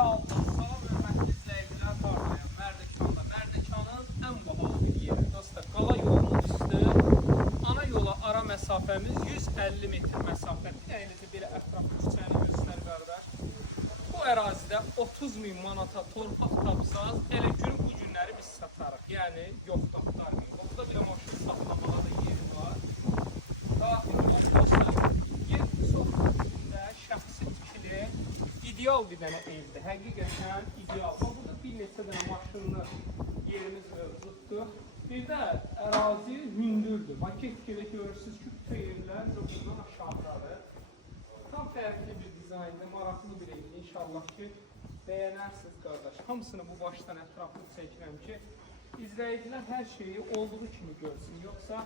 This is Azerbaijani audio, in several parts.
aldım. Salam hörmətli izləyicilər, hardayam? Mərdəkanda. Mərdəkanın ən bahalı bir yeri. Dostlar, qala yolunun üstü. Ana yola ara məsafəmiz 150 metr məsafədir. Əyinizi belə ətraflı küçəni göstər qardaş. Bu ərazidə 30.000 manata torpaq tapsaz, elə günü bu günləri biz satarıq. Yəni, yoxdur, axtarmayın. Burada belə maşın saxlamağa da yeri var. Daxil dostlar, yer çox üstündə şəxsi tikili, ideal bir dənə evdir. Həqiqətən ideal. Burada bir neçə dənə maşınlı yerimiz mövcuddur. Bir də ərazi hündürdür. Get-gedə görürsünüz ki, bütün evlər buradan aşağıdadır. Tam fərqli bir dizaynda, maraqlı bir evdir. İnşallah ki, bəyənərsiniz qardaş. Hamısını bu başdan ətraflı çəkirəm ki, izləyicilər hər şeyi olduğu kimi görsün. Yoxsa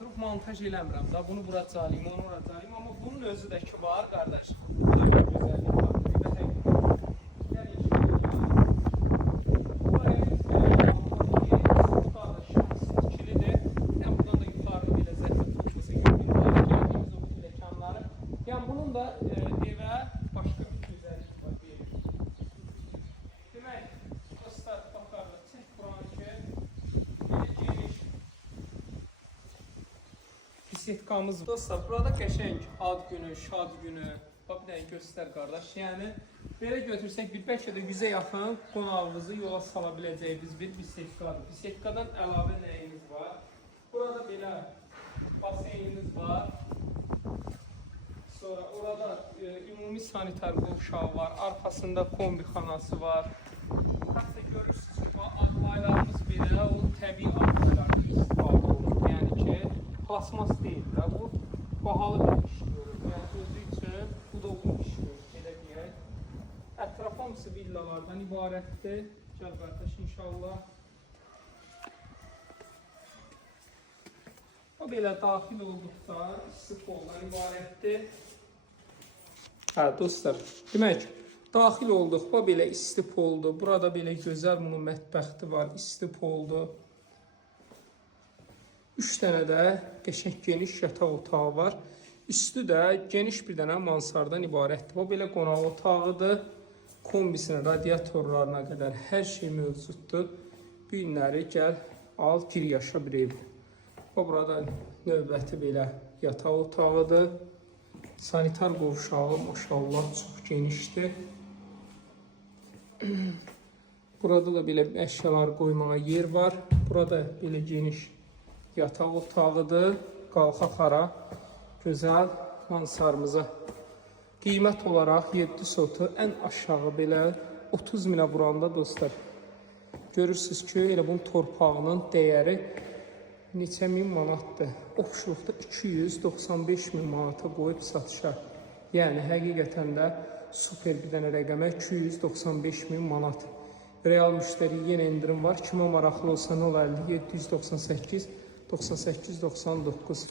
durub montaj eləmirəm da, bunu bura calayım, onu bura calayım. Amma bunun özü də ki var qardaş. Bu da bir gözəllik var. Bir də həqiqətən. Gəl yəni bunun da evə başqa bir güzellik var verir. Demək, dostlar, baxarlar, çək buranı ki, belə geniş bisetkamız var. Dostlar, burada qəşəng ad günü, şad günü, bir dənə göstər qardaş. Yəni, belə götürsək, bəlkə də 100-ə yaxın qonağınızı yola sala biləcəyiniz bir bisetkadır. Bisetkadan əlavə nəyiniz var? Burada belə baseyniniz var. Sonra orada ümumi sanitar qovşağı var, arxasında kombixanası var. Hətta görürsünüz ki, adlaylarımız belə o təbii adlaylardan istifadə olunur. Yəni ki, plasmas deyil də, bu bahalı bir iş görür. Yəni özü üçün bu da uyğun iş görür, belə deyək. Ətraf hamısı villalardan ibarətdir. Gəl qardaş, inşallah. O belə daxil olduqda isti poldan ibarətdir. Hə, dostlar, demək, daxil olduq, bu belə isti poldur. Burada belə gözəl bunun mətbəxti var, isti poldur. 3 dənə də qəşəng geniş yataq otağı var. Üstü də geniş bir dənə mansardan ibarətdir. Bu belə qonaq otağıdır. Kombisinə, radiatorlarına qədər hər şey mövcuddur. Bu günləri gəl, al, gir yaşa bir evdir. Burada növbəti belə yataq otağıdır. Sanitar qovşağı maşallah çox genişdir. Burada da belə əşyalar qoymağa yer var. Burada belə geniş yataq otağıdır. Qalxaq ara gözəl mansarımıza. Qiymət olaraq 7 sotu ən aşağı belə 30.000-ə vuranda dostlar. Görürsünüz ki, elə bunun torpağının dəyəri neçə min manatdır. Oxşuluqda 295.000 manata qoyub satışa. Yəni, həqiqətən də super bir dənə rəqəmə 295.000 manat. Real müştəri yenə indirim var. Kimə maraqlı olsa 050 798 98 99.